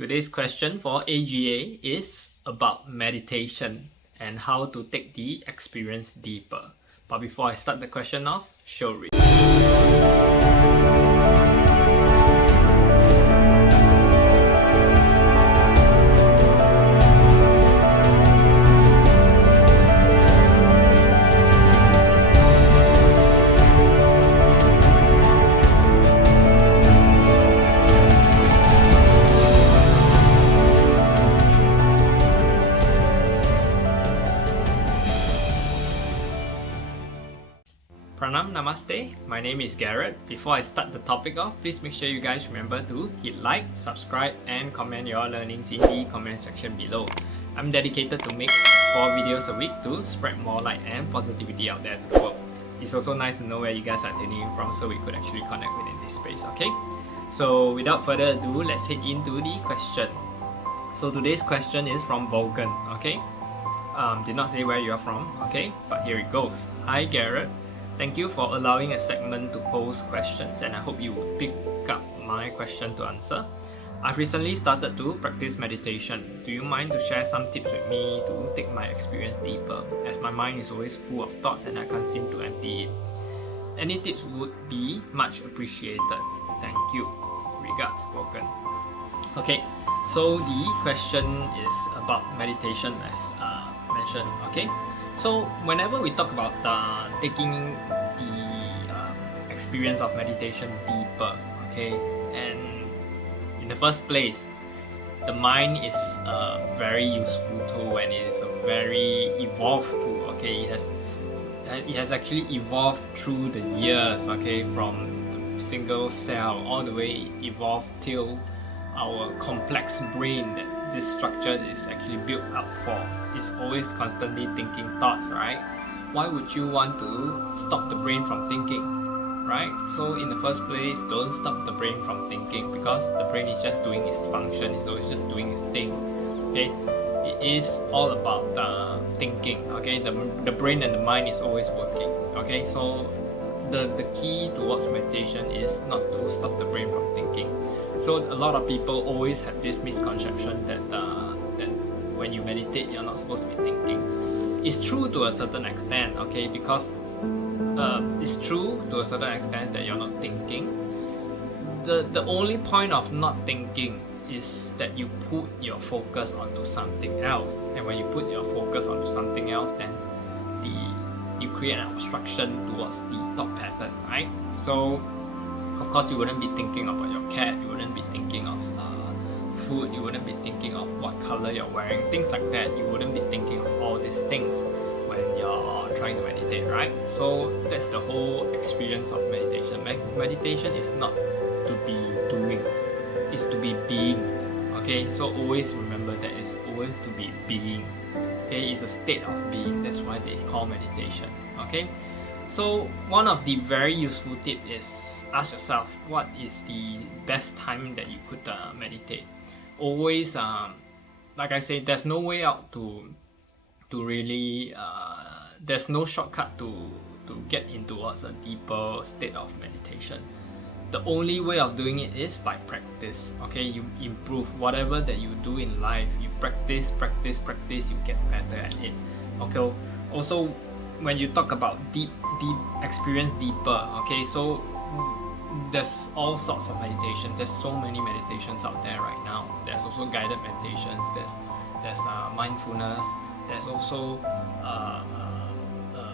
Today's question for AGA is about meditation and how to take the experience deeper. But before I start the question off, show read. Pranam Namaste, my name is Garret. Before I start the topic off, please make sure you guys remember to hit like, subscribe and comment your learnings in the comment section below. I'm dedicated to make 4 videos a week to spread more light and positivity out there to the world. It's also nice to know where you guys are tuning in from so we could actually connect within this space, okay? So without further ado, let's head into the question. So today's question is from Vulcan, okay? Did not say where you are from, okay? But here it goes. Hi Garret. Thank you for allowing a segment to pose questions and I hope you would pick up my question to answer. I've recently started to practice meditation. Do you mind to share some tips with me to take my experience deeper, as my mind is always full of thoughts and I can't seem to empty it? Any tips would be much appreciated. Thank you. Regards, Vulcan. Okay, so the question is about meditation as mentioned, okay? So whenever we talk about taking the experience of meditation deeper, okay, and in the first place, the mind is a very useful tool and it is a very evolved tool, okay. It has actually evolved through the years, okay, from the single cell all the way evolved till our complex brain that this structure is actually built up for. It's always constantly thinking thoughts, right? Why would you want to stop the brain from thinking, right? So in the first place, don't stop the brain from thinking because the brain is just doing its function, it's always just doing its thing, okay? It is all about thinking, okay? The brain and the mind is always working, okay? So the key towards meditation is not to stop the brain from thinking. So a lot of people always have this misconception that when you meditate, you're not supposed to be thinking. It's true to a certain extent, okay, because it's true to a certain extent that you're not thinking. The only point of not thinking is that you put your focus onto something else, and when you put your focus onto something else, then you create an obstruction towards the thought pattern, right? So of course you wouldn't be thinking about your cat, you wouldn't be thinking of food, you wouldn't be thinking of what color you're wearing, things like that. You wouldn't be thinking of all these things when you're trying to meditate, right? So that's the whole experience of meditation. Meditation is not to be doing, it's to be being, okay? So always remember that it's always to be being, okay? It's a state of being, that's why they call meditation, okay? So one of the very useful tips is ask yourself what is the best time that you could meditate. Always, like I say, there's no way out to really, there's no shortcut to get into a deeper state of meditation. The only way of doing it is by practice, okay? You improve whatever that you do in life, you practice, you get better at it, okay? Also, when you talk about deep experience deeper, okay, so there's all sorts of meditation. There's so many meditations out there right now. There's also guided meditations, there's mindfulness, there's also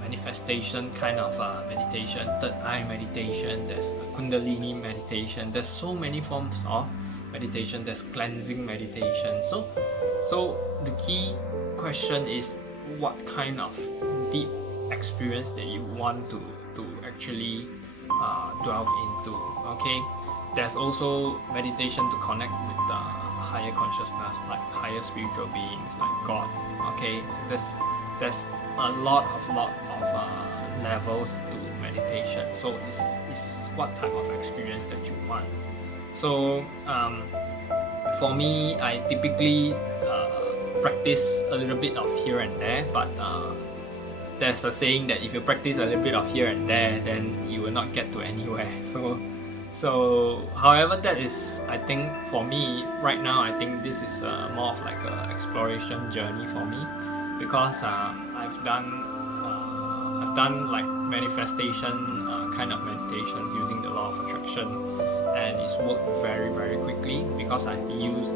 manifestation kind of meditation, third eye meditation, there's kundalini meditation, there's so many forms of meditation, there's cleansing meditation. So the key question is what kind of deep experience that you want to actually delve into, okay? There's also meditation to connect with the higher consciousness, like higher spiritual beings, like God, okay? So there's a lot of levels to meditation. So it's what type of experience that you want. So for me, I typically practice a little bit of here and there, but there's a saying that if you practice a little bit of here and there, then you will not get to anywhere. So So, however, that is, I think, for me right now, I think this is more of like a exploration journey for me, because I've done like manifestation kind of meditations using the law of attraction, and it's worked very very quickly because I've used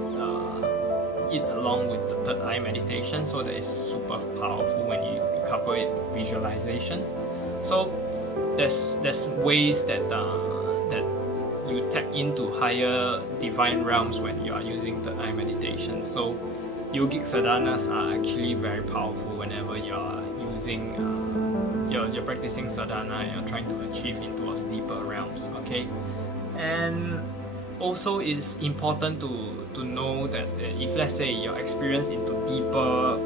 it along with the third eye meditation, so that is super powerful when you couple it with visualizations. So there's ways that you tap into higher divine realms when you are using third eye meditation. So yogic sadhanas are actually very powerful whenever you're using you're practicing sadhana and you're trying to achieve into deeper realms. Okay, and also it's important to know that if let's say your experience into deeper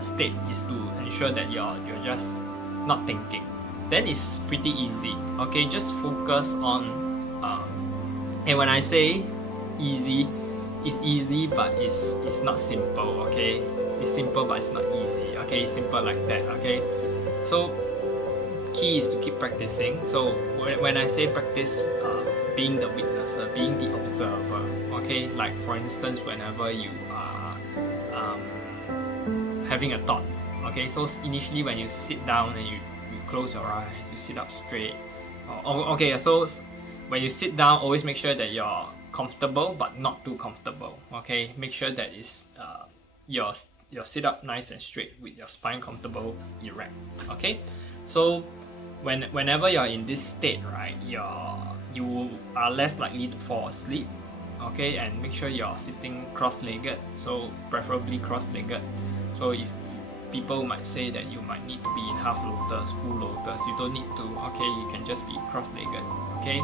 state is to ensure that you're just not thinking, then it's pretty easy. Okay, just focus on and when I say easy, it's easy but it's not simple. Okay, it's simple but it's not easy. Okay, it's simple like that. Okay, so key is to keep practicing. So when I say practice, being the witnesser, being the observer. Okay, like for instance, whenever you are having a thought. Okay, so initially when you sit down and you close your eyes, you sit up straight. Okay, so when you sit down, always make sure that you're comfortable but not too comfortable. Okay, make sure that is your sit up nice and straight with your spine comfortable, erect. Okay, so whenever you're in this state, right, you are less likely to fall asleep. Okay, and make sure you're sitting cross-legged, so preferably cross-legged. So if people might say that you might need to be in half lotus, full lotus, you don't need to. Okay, you can just be cross-legged. Okay,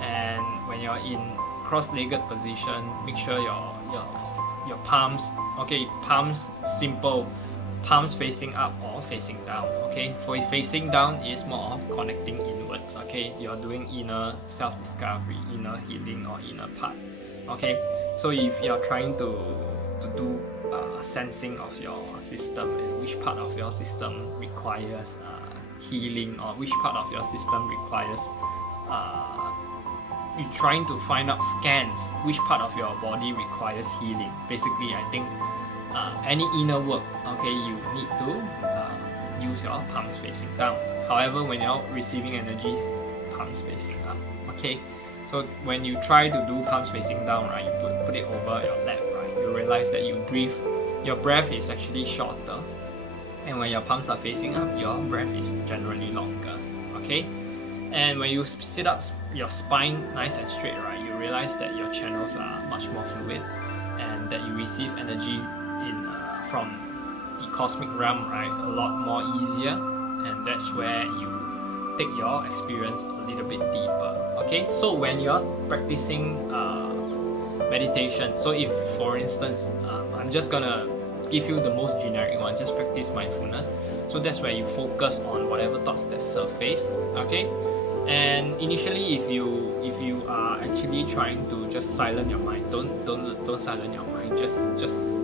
and when you're in cross-legged position, make sure your palms, okay, palms simple, palms facing up or facing down. Okay, for facing down is more of connecting inwards. Okay, you're doing inner self-discovery, inner healing, or inner part. Okay, so if you're trying to do sensing of your system and which part of your system requires healing, or which part of your system requires you're trying to find out scans which part of your body requires healing. Basically, I think any inner work, okay, you need to use your palms facing down. However, when you're receiving energies, palms facing up. Okay, so when you try to do palms facing down, right, you put it over your lap, right, you realize that you breathe, your breath is actually shorter, and when your palms are facing up, your breath is generally longer. Okay, and when you sit up, your spine nice and straight, right, you realize that your channels are much more fluid, and that you receive energy from the cosmic realm, right, a lot more easier, and that's where you take your experience a little bit deeper. Okay, so when you're practicing meditation, so if for instance I'm just gonna give you the most generic one, just practice mindfulness. So that's where you focus on whatever thoughts that surface. Okay, and initially if you are actually trying to just silence your mind, don't silence your mind, just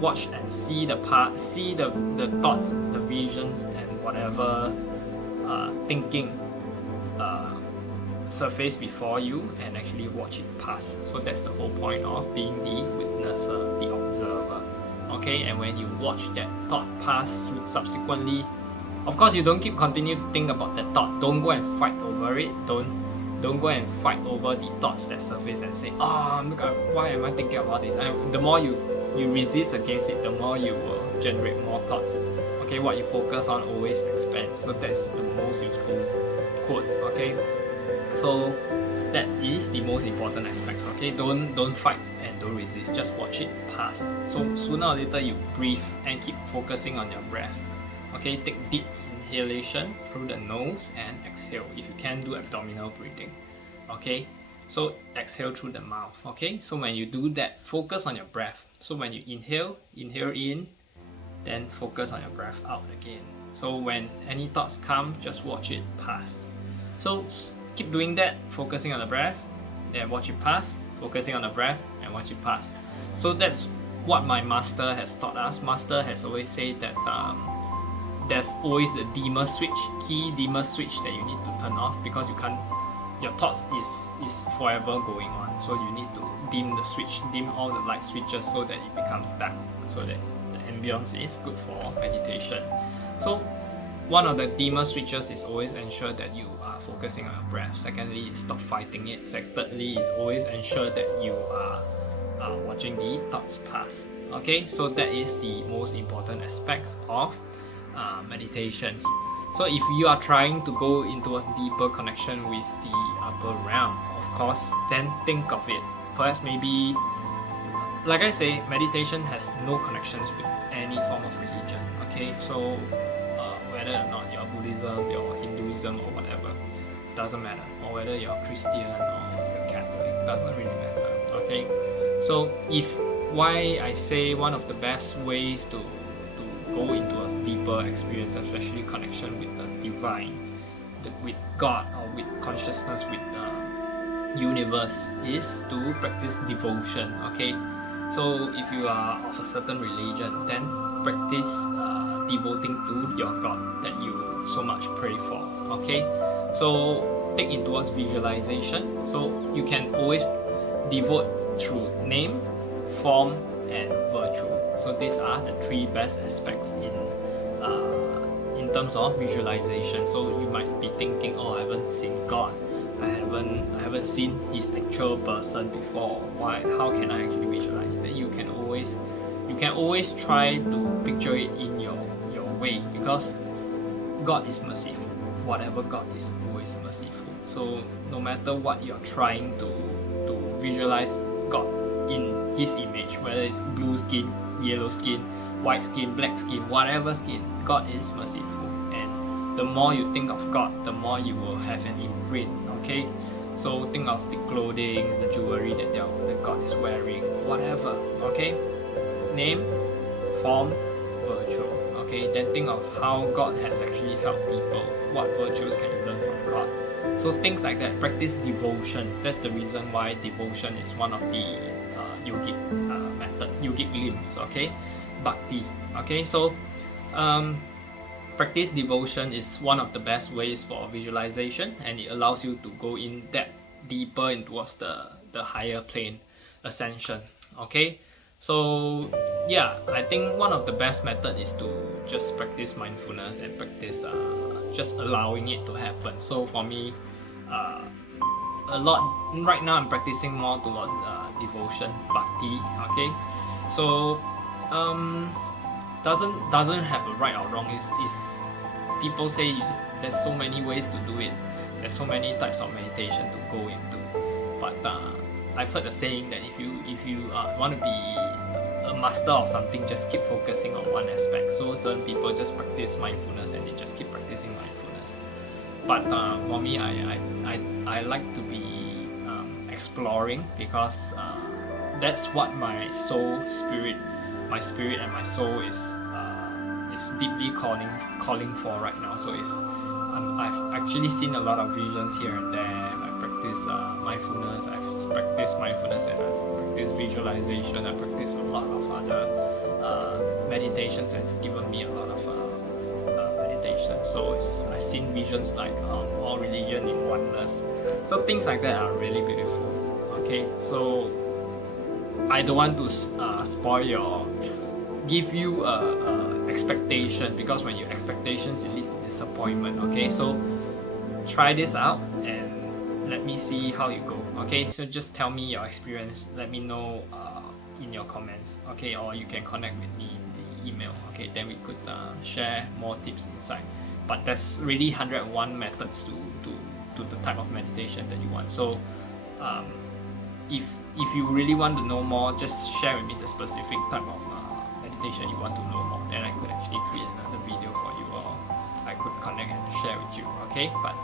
watch and see the thoughts, the visions, and whatever thinking surface before you, and actually watch it pass. So that's the whole point of being the witnesser, the observer. Okay, and when you watch that thought pass through subsequently, of course you don't continue to think about that thought. Don't go and fight over it. Don't go and fight over the thoughts that surface and say, look, why am I thinking about this? And the more you resist against it, the more you will generate more thoughts. Okay, what you focus on always expands. So that's the most useful quote. Okay, so that is the most important aspect. Okay, don't fight and don't resist. Just watch it pass. So sooner or later you breathe and keep focusing on your breath. Okay, take deep inhalation through the nose and exhale. If you can, do abdominal breathing. Okay, so exhale through the mouth. Okay, so when you do that, focus on your breath. So when you inhale in, then focus on your breath out again. So when any thoughts come, just watch it pass. So keep doing that, focusing on the breath, then watch it pass, focusing on the breath, and watch it pass. So that's what my master has taught us. Master has always said that there's always a dimmer switch, key dimmer switch that you need to turn off, because you can't your thoughts is forever going on. So you need to dim the switch, dim all the light switches so that it becomes dark, so that the ambience is good for meditation. So one of the dimmer switches is always ensure that you are focusing on your breath. Secondly, is stop fighting it. Thirdly, is always ensure that you are watching the thoughts pass. Okay, so that is the most important aspects of meditations. So if you are trying to go into a deeper connection with the upper realm, of course, then think of it. Perhaps maybe, like I say, meditation has no connections with any form of religion. Okay, so whether or not you're Buddhism, you're Hinduism, or whatever, doesn't matter. Or whether you're Christian or you're Catholic, doesn't really matter. Okay, so why I say one of the best ways to go into a deeper experience, especially connection with the divine, with God, or with consciousness, with the universe, is to practice devotion. Okay, so if you are of a certain religion, then practice devoting to your God that you so much pray for. Okay, so take it towards visualization. So you can always devote through name, form, and virtue. So these are the three best aspects in terms of visualization. So you might be thinking, oh, I haven't seen God, I haven't seen his actual person before. Why? How can I actually visualize? Then you can always try to picture it in your way, because God is merciful. Whatever God is always merciful. So no matter what you're trying to visualize God in his image, whether it's blue skin, yellow skin, white skin, black skin, whatever skin, God is merciful. And the more you think of God, the more you will have an imprint. Okay, so think of the clothing, the jewelry that God is wearing, whatever. Okay, name, form, virtue. Okay, then think of how God has actually helped people. What virtues can you learn from God? So things like that. Practice devotion. That's the reason why devotion is one of the yogic method, yogic limbs. Okay, bhakti. Okay, so practice devotion is one of the best ways for visualization, and it allows you to go in depth, deeper in towards the higher plane, ascension. Okay, so yeah, I think one of the best method is to just practice mindfulness and practice just allowing it to happen. So for me, a lot right now I'm practicing more towards devotion, bhakti. Okay, so doesn't have a right or wrong. Is people say there's so many ways to do it. There's so many types of meditation to go into. But I've heard the saying that if you want to be a master of something, just keep focusing on one aspect. So certain people just practice mindfulness and they just keep practicing mindfulness. But for me, I like to be exploring, because that's what my spirit and my soul is deeply calling for right now. So I've actually seen a lot of visions here and there. I practice mindfulness. I've practiced mindfulness, and I've practiced visualization. I practice a lot of other meditations, and it's given me a lot of meditation. So I've seen visions like all religion in oneness. So things like that are really beautiful. Okay, so I don't want to spoil give you a expectation, because when your expectations, it leads to disappointment. Okay, so try this out and let me see how you go. Okay, so just tell me your experience, let me know in your comments. Okay, or you can connect with me in the email. Okay, then we could share more tips inside. But there's really 101 methods to the type of meditation that you want. So if you really want to know more, just share with me the specific type of meditation you want to know more. Then I could actually create another video for you, or I could connect and share with you. Okay, but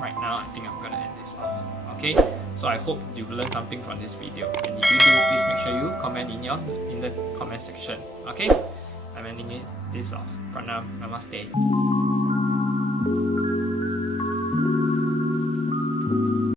right now I think I'm gonna end this off. Okay, so I hope you've learned something from this video, and if you do, please make sure you comment in the comment section. Okay, I'm ending this off. Pranam, namaste.